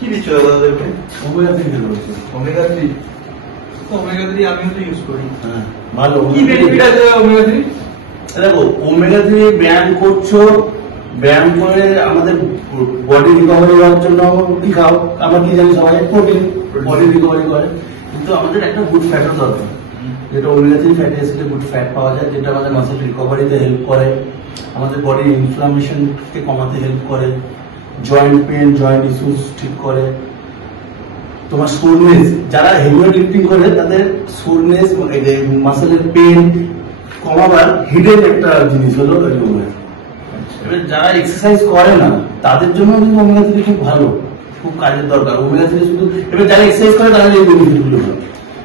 কি দিচ্ছ দাদাদেরকে? ওমেগা 3 দিতে বলছে। ওমেগা 3 তো ওমেগা 3 আমিও তো ইউজ করি। হ্যাঁ ভালো। কি বেনিফিট আছে ওমেগা 3? দেখো ওমেগা 3 ব্যায়াম করছো, ব্যায়াম করে আমাদের বডি রিকভারি হওয়ার জন্য কি খাও? আমরা কি জানি সবাই? প্রোটিন। বডি রিকভারি করে, কিন্তু আমাদের একটা গুড ফ্যাটও দরকার, যেটা ওমেগা 3 ফ্যাটি অ্যাসিডে গুড ফ্যাট পাওয়া যায়, যেটা আমাদের মাসেল রিকভারিতে হেল্প করে, আমাদের বডির ইনফ্লামেশনকে কমাতে হেল্প করে, জয়েন্ট পেন জয়েন্ট ইস্যুস ঠিক করে, তোমার সোরনেস, যারা হেভি লিফটিং করে তাদের সোরনেস মাসেলের পেন কমাবার হিডেন একটা জিনিস হলো ওমেগা। এবার যারা এক্সারসাইজ করে না তাদের জন্য কিন্তু ওমেগা 3 খুব ভালো, খুব কাজের দরকার ওমেগা 3 শুধু। এবার যারা এক্সারসাইজ করে তারা এই বেনিফিট গুলো পায়।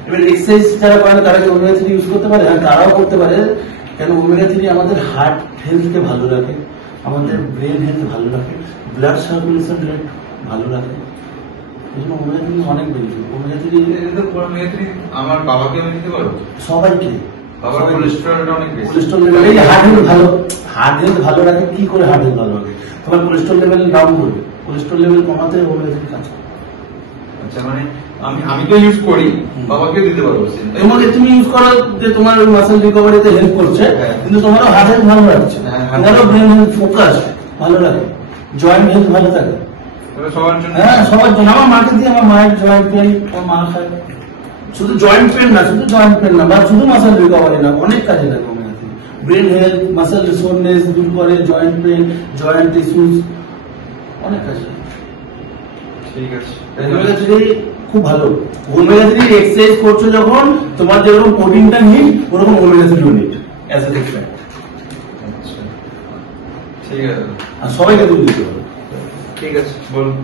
এবার এক্সারসাইজ যারা করে তারা কি ওমেগা 3 ইউজ করতে পারে? হ্যাঁ তারাও করতে পারে, কেন ওমেগা 3 আমাদের হার্ট হেলথকে ভালো রাখে, আমাদের ব্রেন হেলথ ভালো রাখে, ব্লাড সার্কুলেশন রেট ভালো রাখে। এই জন্য ওমেগা 3 অনেক বেনিফিট। ওমেগা 3 আমার বাবাকে আমি দিতে পারবো? সবাইকে। বাবার কোলেস্টেরলটা অনেক বেশি। কোলেস্টেরল লেভেল, এই হার্ট হেলথ ভালো, হার্ট হেলথ ভালো রাখে। কি করে হার্ট হেলথ ভালো রাখে? তোমার কোলেস্টেরল লেভেল ডাউন করবে, কোলেস্টেরল লেভেল কমাতে ওমেগা 3 কাজ করে। আচ্ছা মানে আমি তো ইউজ করি, বাবাকে দিতে পারবো? এর মধ্যে তুমি ইউজ করো যে তোমার মাসেল রিকভারিতে হেল্প করছে, কিন্তু তোমারও হার্ট হেলথ ভালো রাখছে, তোমারও ব্রেন হেলথ ফোকাস ভালো রাখে, জয়েন্ট হেলথ ভালো থাকে। সবার জন্য? হ্যাঁ সবার জন্য। আমার মাকে দিয়ে, আমার মায়ের জয়েন্ট পেন, আমার মা খায়। শুধু জয়েন্ট পেন না, শুধু জয়েন্ট পেন না, বা শুধু মাসেল রিকভারি না, অনেক কাজে লাগে omega 3। Brain health, muscle soreness দূর করে, জয়েন্ট পেন জয়েন্ট ইস্যুস, অনেক কাজে। ঠিক আছে, ওমেগা 3 খুব ভালো। ওমেগা 3 এক্সারসাইজ করছো যখন, তোমার যেরকম প্রোটিনটা নিড ওরকম omega 3 need as a fat. আচ্ছা ঠিক আছে, আর সবাইকে তুমি দিতে পারো। ঠিক আছে বলুন।